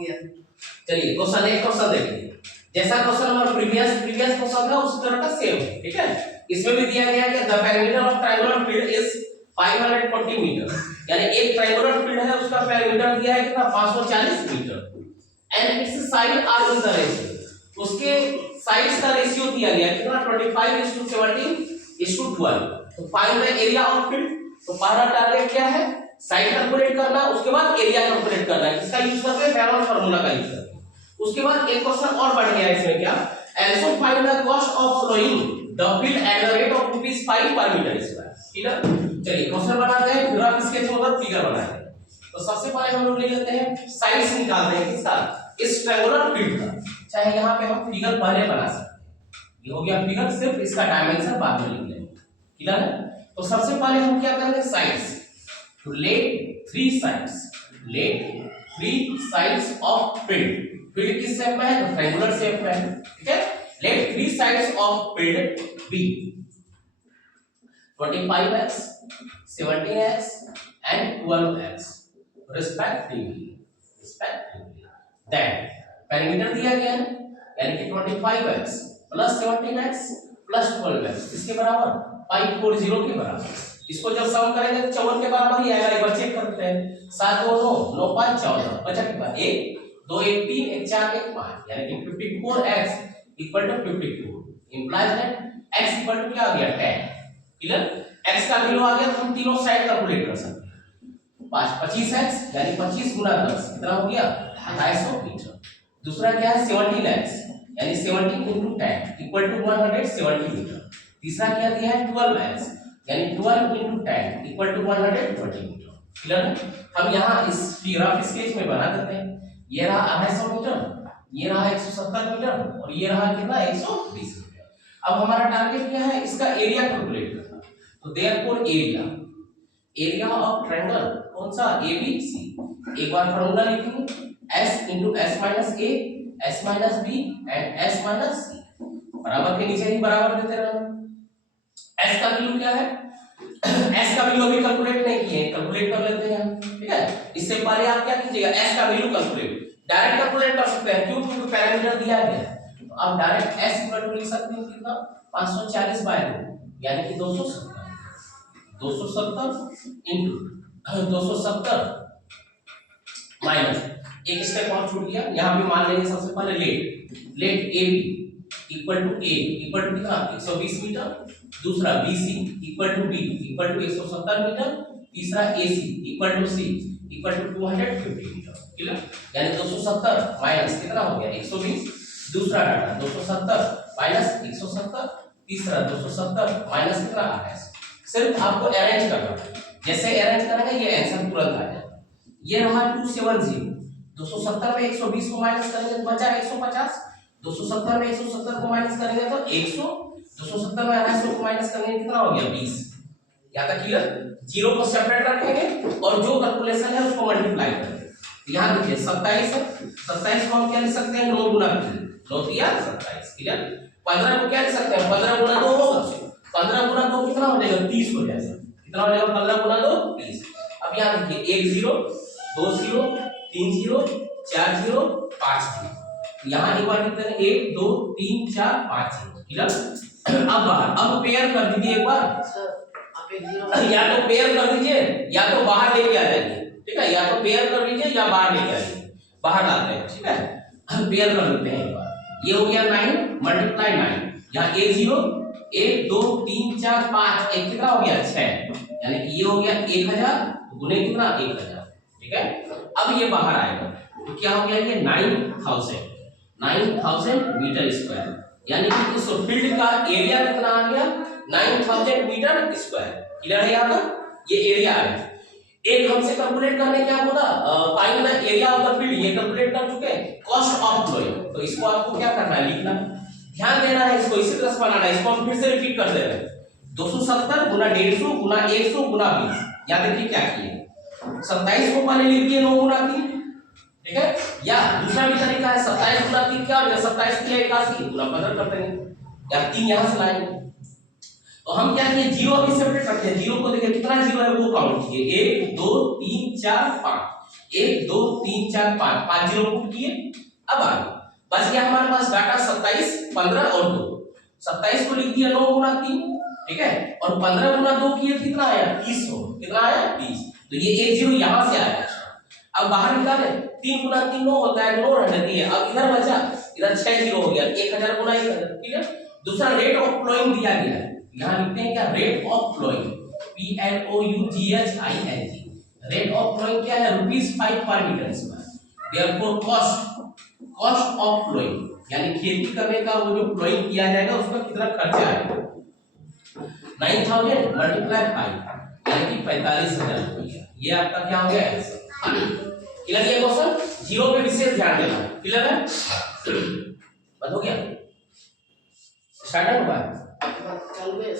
गया। चलिए क्वेश्चन एक क्वेश्चन देखिए, जैसा क्वेश्चन हमारा प्रीवियस क्वेश्चन था उस तरह का सेम है, ठीक है। इसमें भी दिया गया कि the perimeter of triangular field is 540 metre, यानी एक ट्रायंगुलर फील्ड है उसका पेरीमीटर दिया है कितना 540 metre, and its side are in the ratio, उसके साइड्स का रेशियो दिया गया है कितना 25:17:12। तो find the area of field, तो पहला टारगेट क्या है, साइड कैलकुलेट करना, उसके बाद एरिया कैलकुलेट करना है, इसका यूज करते हैं हेरोल्ड फार्मूला का यूज करते हैं। उसके बाद एक क्वेश्चन और बढ़ गया इसमें, क्या also find the cost of ploughing the field at the rate of ₹5 पर मीटर स्क्वायर, ठीक है। चलिए क्वेश्चन बनाते हैं, ग्राफ स्केच मतलब फिगर बनाते हैं। तो सबसे पहले हम लोग ले लेते हैं साइड्स निकालते हैं किसका, इस ट्रायंगुलर फील्ड का, चाहे यहां पे हम फिगर पहले बना सकते हैं, ये हो गया फिगर, सिर्फ इसका डायमेंशन बाद में लिख लेंगे, ठीक है। तो सबसे पहले हम क्या करेंगे, साइड्स, तो let three sides of field, field किस शेप में है, तो ट्रायंगुलर शेप में है, ठीक है। Let three sides of field be 25x, 17x and 12x respectively, then parameter दिया गया है यानी कि 25x plus 17x plus 12x इसके बराबर 540 के बराबर, इसको जब सम करेंगे तो 54 के बराबर ही आएगा, एक बार चेक करते हैं, 7 2 9 9 5 14 बचा कितना, 1 2 1 3 1 4 1 5, यानी कि 54x equal to 54, implies that x equal to क्या आ गया 10, क्लियर। x का वैल्यू आ गया तो हम तीनों साइड कैलकुलेट कर सकते हैं, 25x यानी 25 गुना 10 कितना हो गया 250 मीटर। दूसरा क्या है 17x यानी 17 into 10 equal to 170 मीटर। तीसरा क्या दिया है 12x यानी 12 into 10 equal to 120 metre, clear है। हम यहाँ इस ग्राफ स्केच में बना देते हैं, ये रहा 250 मीटर, ये रहा 170 मीटर और ये रहा कितना 120 मीटर। अब हमारा टारगेट क्या है, इसका एरिया कैलकुलेट करना, तो देयरफॉर एरिया ऑफ ट्रायंगल कौन सा ABC, एक बार फार्मूला लिखेंगे s into s minus a, s minus b and s minus c, बराबर के नीचे ही बराबर देते रहना। s का वैल्यू क्या है, s का वैल्यू अभी कैलकुलेट नहीं किए, कैलकुलेट कर लेते हैं, ठीक है। इससे पहले आप क्या कीजिएगा, s का वैल्यू कैलकुलेट डायरेक्ट कैलकुलेट कर सकते हैं, क्यों, क्योंकि पैरामीटर दिया गया है, तो आप डायरेक्ट s इक्वल टू लिख सकते हैं कितना 540/2 यानी कि 270 into 270 माइनस एक स्टेप और छूट गया, यहां भी मान लेंगे सबसे पहले लेट AB इक्वल टू कितना 120 मीटर, दूसरा BC equal to B equal to 170 metre, तीसरा AC equal to C equal to 250 metre, clear. यानी 270 माइनस कितना हो गया 120, दूसरा डाटा 270 माइनस 170, तीसरा 270 माइनस कितना 28। सिर्फ आपको अरेंज करना है, जैसे अरेंज करेंगे ये आंसर तुरंत आ जाएगा। ये रहा 270, 270 में 120 को माइनस करेंगे तो बचा 150, 270 में 170 को माइनस करेंगे तो 100, 270 में 250 को माइनस करेंगे कितना हो गया 20। यहाँ तक क्लियर, जीरो को सेपरेट रखेंगे और जो कैलकुलेशन है उसको मल्टीप्लाई करेंगे। यहाँ देखिए 27 है, 27 को हम क्या लिख सकते हैं 9 गुना 9 3 27, क्लियर। 15 को क्या लिख सकते हैं 15 गुना 2 होगा, 15 गुना 2 कितना हो जाएगा 30 हो जाएगा, कितना हो जाएगा 15 गुना 2 30। अब यहाँ देखिए 1 0 2 0 3 0 4 0 5 0, यहाँ एक बार लिखते हैं 1 2 3 4 5 0, क्लियर। अब बाहर अब पेयर कर दीजिए एक बार सर, आप एक 0 या तो पेयर कर दीजिए या तो बाहर लेके आ जाइए, ठीक है, या तो पेयर कर लीजिए या बाहर लेके आ जाइए, बाहर लाते हैं, ठीक है। पेयर कर लेते हैं एक बार, ये हो गया 9 मल्टीप्लाई 9, यहाँ 1 0 1 2 3 4 5 एक कितना हो गया 6, यानी कि ये हो गया 1000 गुने कितना 1000, ठीक है। अब ये बाहर आएगा तो क्या हो गया ये 9000 मीटर स्क्वायर, यानी कि इस फील्ड का एरिया कितना आ गया 9000 मीटर स्क्वायर, क्लियर है। यहाँ तक ये एरिया आ गया। एक हमसे कैलकुलेट करने क्या बोला, find the area of the field, ये कैलकुलेट कर चुके हैं, कॉस्ट ऑफ फ्लोइंग, तो इसको आपको क्या करना है लिखना, ध्यान देना है, इसको इसी तरह से बनाना है, इसको हम फिर से रिपीट कर दे रहे हैं 270 गुना 150 गुना 100 गुना 20। याद रखिए क्या किए 27 को पहले लिख दिए 9 गुना 3, ठीक है। या दूसरा भी तरीका है 27 गुना 3 क्या हो गया 27 किया 81 गुना 15 कर देंगे, या 3 यहां से लाएंगे। तो हम क्या किए जीरो भी सेपरेट करते हैं, जीरो को देखिए कितना जीरो है वो काउंट कीजिए 1 2 3 4 5, 1 2 3 4 5 5 जीरो पुट किए। अब आगे बच गया हमारे पास डाटा 27 15 और 2। 27 को लिख दिया 9 गुना 3, ठीक है, और 15 गुना 2 किए कितना आया 30 हो, कितना आया 30। तो ये 1 जीरो यहां से आया। अब बाहर निकाले 3 गुना 3 9 होता है, 9 रहती है। अब इधर बचा, इधर 6 जीरो हो गया, 1000 गुना 1000, ठीक है। दूसरा रेट ऑफ फ्लोइंग दिया गया है, यहां लिखते हैं क्या, rate of ploughing, PLOUGHING। Rate of ploughing क्या है, ₹5 पर metre square. Therefore cost of ploughing यानी खेती करने का वो जो फ्लोइंग किया जाएगा उसका कितना खर्चा आएगा, 9000 मल्टीप्लाई 5 यानी कि 45,000 रुपया। ये आपका क्या हो गया आंसर। क्लियर है क्वेश्चन, जीरो पे विशेष ध्यान देना। क्लियर है, बंद हो गया, स्टार्ट हुआ है, चल गया।